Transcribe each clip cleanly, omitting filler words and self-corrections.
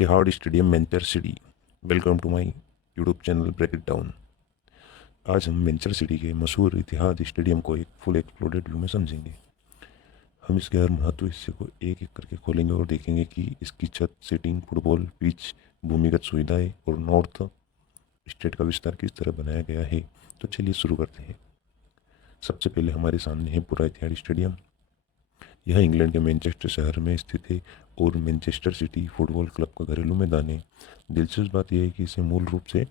Etihad stadium Manchester City. Welcome to my YouTube channel break it down. आज हम Manchester city के मशहूर इतिहाद stadium को एक फुल एक्सप्लोडेड व्यू में समझेंगे। हम इसके हर महत्व हिस्से को एक एक करके खोलेंगे और देखेंगे कि इसकी छत, सीटिंग, फुटबॉल पिच, भूमिगत सुविधाएं और नॉर्थ स्टेट का विस्तार किस तरह बनाया गया है। तो चलिए शुरू करते हैं। सबसे पहले हमारे सामने है पूरा इतिहाद स्टेडियम। यह इंग्लैंड के मैनचेस्टर शहर में स्थित है और मैनचेस्टर सिटी फुटबॉल क्लब का घरेलू मैदान है। दिलचस्प बात यह है कि इसे मूल रूप से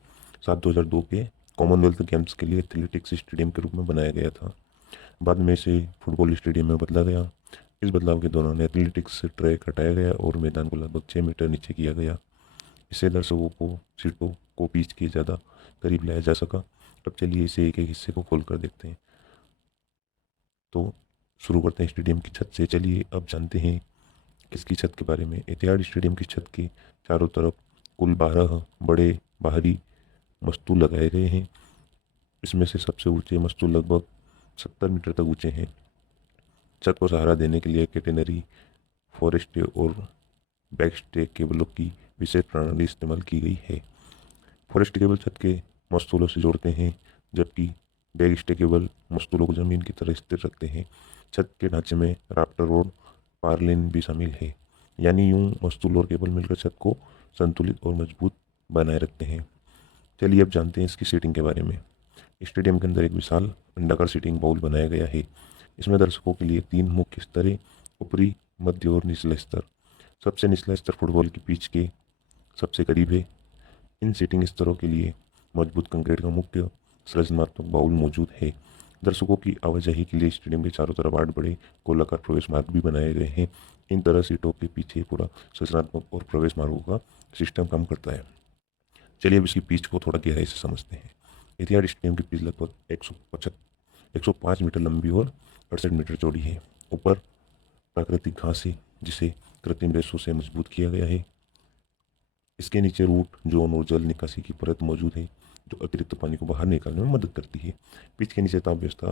2002 के कॉमनवेल्थ गेम्स के लिए एथलेटिक्स स्टेडियम के रूप में बनाया गया था। बाद में इसे फुटबॉल स्टेडियम में बदला गया। इस बदलाव के दौरान एथलेटिक्स ट्रैक हटाया गया और मैदान को लगभग 6 मीटर नीचे किया गया। इससे दर्शकों को सीटों को पिच के ज़्यादा करीब लाया जा सका। अब चलिए इसे एक एक हिस्से को खोल कर देखते हैं। तो शुरू करते हैं स्टेडियम की छत से। चलिए अब जानते हैं इसकी छत के बारे में। इतिहाद स्टेडियम की छत के चारों तरफ कुल 12 बड़े बाहरी मस्तूल लगाए गए हैं। इसमें से सबसे ऊंचे मस्तूल लगभग 70 मीटर तक ऊंचे हैं। छत को सहारा देने के लिए कैटेनरी, फॉरेस्ट और बैकस्टे केबलों की विशेष प्रणाली इस्तेमाल की गई है। फॉरेस्ट केबल छत के मस्तूलों से जोड़ते हैं, जबकि बैकस्टे केबल मस्तूलों को जमीन की तरह स्थिर रखते हैं। छत के ढांचे में राफ्टर और पार्लिन भी शामिल है, यानी यूं मस्तूल और केबल मिलकर छत को संतुलित और मजबूत बनाए रखते हैं। चलिए अब जानते हैं इसकी सीटिंग के बारे में। स्टेडियम के अंदर एक विशाल अंडाकार सीटिंग बाउल बनाया गया है। इसमें दर्शकों के लिए 3 मुख्य स्तर है: ऊपरी, मध्य और निचला स्तर। सबसे निचला स्तर फुटबॉल की पिच के सबसे करीब है। इन सीटिंग स्तरों के लिए मजबूत कंक्रीट का मुख्य संरचनात्मक बाउल मौजूद है। दर्शकों की आवाजाही के लिए स्टेडियम के चारों तरफ 8 बड़े गोलाकार प्रवेश मार्ग भी बनाए गए हैं। इन तरह सीटों के पीछे पूरा संरचनात्मक और प्रवेश मार्गों का सिस्टम काम करता है। चलिए अब इसकी पिच को थोड़ा गहराई से समझते हैं। इतिहाद स्टेडियम की पिच लगभग 105 मीटर लंबी और 68 मीटर चौड़ी है। ऊपर प्राकृतिक घास है, जिसे कृत्रिम रेशों से मजबूत किया गया है। इसके नीचे रूट जोन और जल निकासी की परत मौजूद है, जो अतिरिक्त पानी को बाहर निकालने में मदद करती है। पिच के नीचे ताप व्यवस्था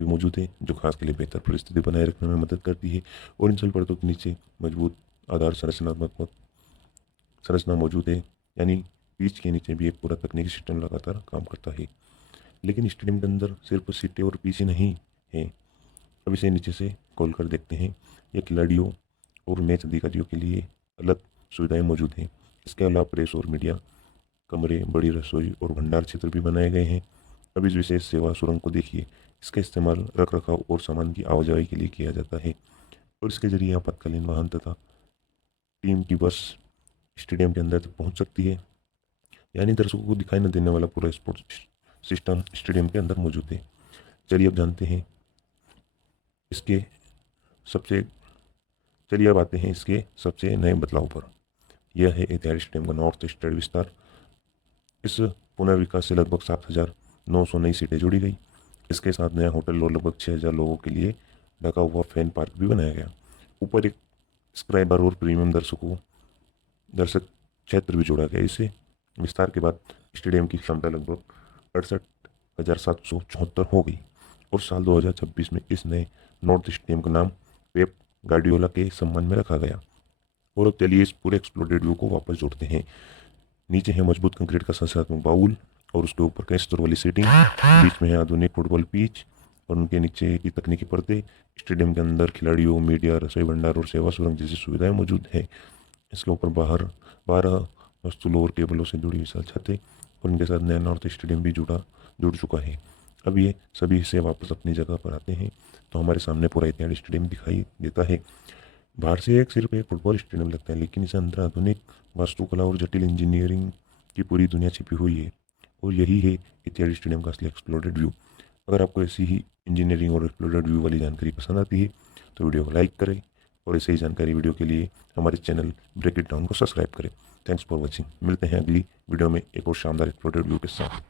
भी मौजूद है, जो घास के लिए बेहतर परिस्थिति बनाए रखने में मदद करती है। और इन जल परतों के नीचे मजबूत आधार संरचना मौजूद है, यानी पिच के नीचे भी एक पूरा तकनीकी सिस्टम लगातार काम करता है। लेकिन स्टेडियम के अंदर सिर्फ सीटें और पिच नहीं है। अब इसे नीचे से खोल कर देखते हैं। यह खिलाड़ियों और मैच अधिकारियों के लिए अलग सुविधाएं मौजूद हैं। इसके अलावा प्रेस और मीडिया कमरे, बड़ी रसोई और भंडार क्षेत्र भी बनाए गए हैं। अब इस विशेष सेवा सुरंग को देखिए। इसका इस्तेमाल रख रखाव और सामान की आवाजाही के लिए किया जाता है, और इसके जरिए आपातकालीन वाहन तथा टीम की बस स्टेडियम के अंदर तक पहुंच सकती है। यानी दर्शकों को दिखाई न देने वाला पूरा स्पोर्ट्स सिस्टम स्टेडियम के अंदर मौजूद है। चलिए अब जानते हैं इसके सबसे चलिए अब आते हैं इसके सबसे नए बदलाव पर। यह है इतिहाद स्टेडियम का नॉर्थ स्टेट विस्तार। इस पुनर्विकास से लगभग 7,900 नई सीटें जोड़ी गई। इसके साथ नया होटल और लगभग 6,000 लोगों के लिए ढका हुआ फैन पार्क भी बनाया गया। ऊपर एक स्क्राइबर और प्रीमियम दर्शक क्षेत्र भी जोड़ा गया। इसे विस्तार के बाद स्टेडियम की क्षमता लगभग 68,774 हो गई, और साल 2026 में इस नए नॉर्थ स्टेडियम का नाम पेप गार्डियोला के सम्मान में रखा गया। और अब चलिए इस पूरे एक्सप्लोडेड व्यू को वापस जोड़ते हैं। नीचे है मजबूत कंक्रीट का संरचनात्मक बाउल, और उसके ऊपर कई स्तर वाली सीटिंग। बीच में है आधुनिक फुटबॉल पिच, और उनके नीचे की तकनीकी परतें। स्टेडियम के अंदर खिलाड़ियों, मीडिया, रसोई भंडार और सेवा सुरंग जैसी सुविधाएं मौजूद है। इसके ऊपर बाहर 12 मस्तूलों और केबलों से जुड़ी विशाल छत है, और इनके साथ नया नॉर्थ स्टेडियम भी जुड़ चुका है। अब ये सभी हिस्से वापस अपनी जगह पर आते हैं, तो हमारे सामने पूरा इतिहाद स्टेडियम दिखाई देता है। बाहर से सिर्फ एक फुटबॉल स्टेडियम लगता है, लेकिन इसे अंदर आधुनिक वास्तुकला और जटिल इंजीनियरिंग की पूरी दुनिया छिपी हुई है। और यही है इतिहाद स्टेडियम का असली एक्सप्लोडेड व्यू। अगर आपको ऐसी ही इंजीनियरिंग और एक्सप्लोडेड व्यू वाली जानकारी पसंद आती है, तो वीडियो को लाइक करें, और ऐसे ही जानकारी वीडियो के लिए हमारे चैनल ब्रेक इट डाउन को सब्सक्राइब करें। Thanks for watching. मिलते हैं अगली वीडियो में एक और शानदार एक्सप्लोडेड व्यू के साथ।